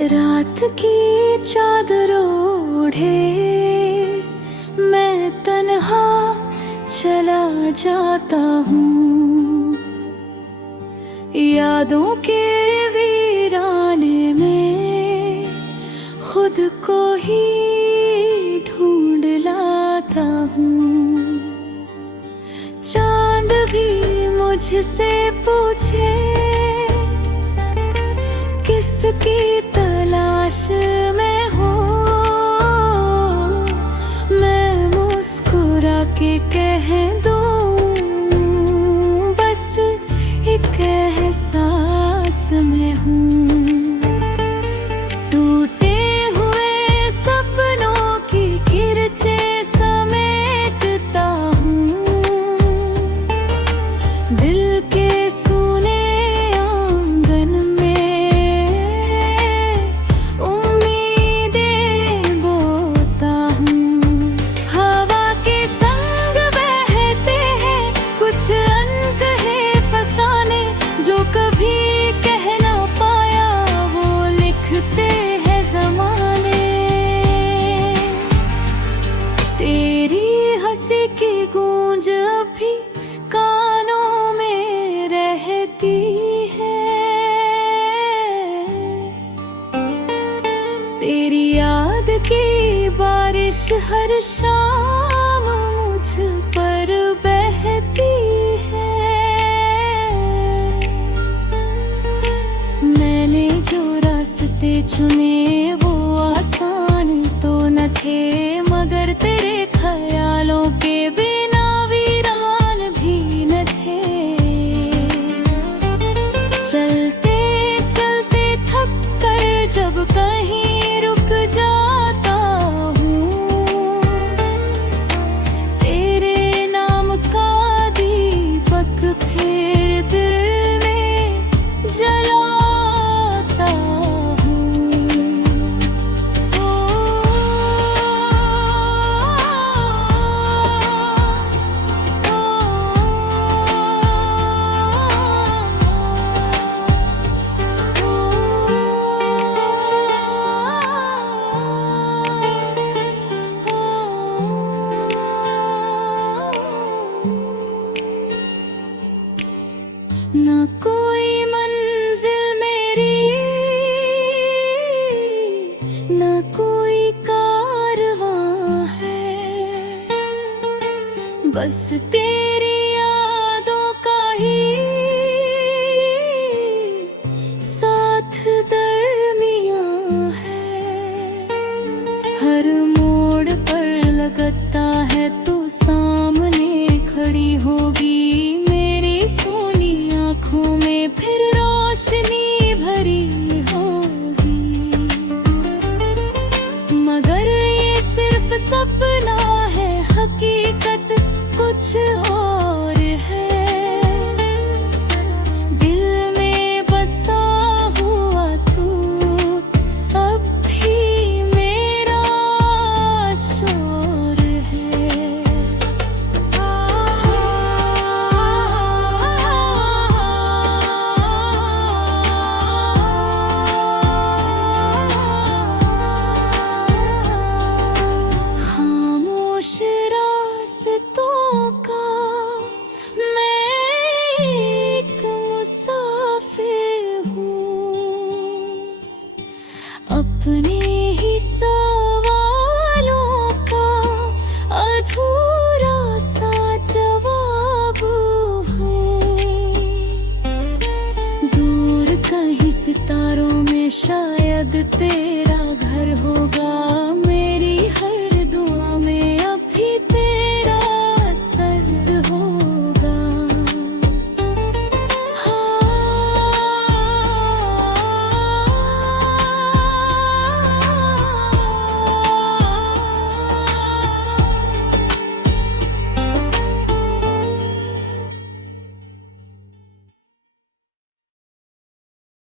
रात की चादर ओढ़े मैं तन्हा चला जाता हूँ। यादों के वीराने में खुद को ही ढूंढ लाता हूँ। चांद भी मुझसे पूछे किसकी तलाश में हो, मैं मुस्कुरा के कह दूं बस एक एहसास में हूँ। टूटे हुए सपनों की किरचें समेटता हूँ। दिल के सुने आंगन में उम्मीदें बोता हूँ। हवा के संग बहते हैं कुछ अनकहे फसाने, जो कभी कह ना पाया वो लिखते हैं ज़माने। तेरी हंसी की गूंज अभी कानों में रहती है। तेरी याद की बारिश हर शाम मुझ पर बहती है। मैंने जो रास्ते चुने वो आसान तो न थे, मगर तेरे ख्यालों के बिना वीरान भी न थे। चलते चलते थक कर जब कहीं रुक जाता हूँ, तेरे नाम का दीपक फिर दिल में जलाता हूँ। न कोई मंजिल मेरी, न कोई कारवां है, बस तेरी यादों का ही साथ दरमियां है। हर मोड़ पर लगता है तू सामने खड़ी होगी, मेरी सोनी आँखों में फिर रोशनी भरी होगी। मगर ये सिर्फ सपना है, हकीकत कुछ और है। दिल में बसा हुआ तू अब भी मेरा शोर है। खामोश रास्तों का मैं एक मुसाफिर हूँ, अपने ही सवालों का अधूरा सा जवाब हूँ। दूर कहीं सितारों में शायद तेरा घर होगा।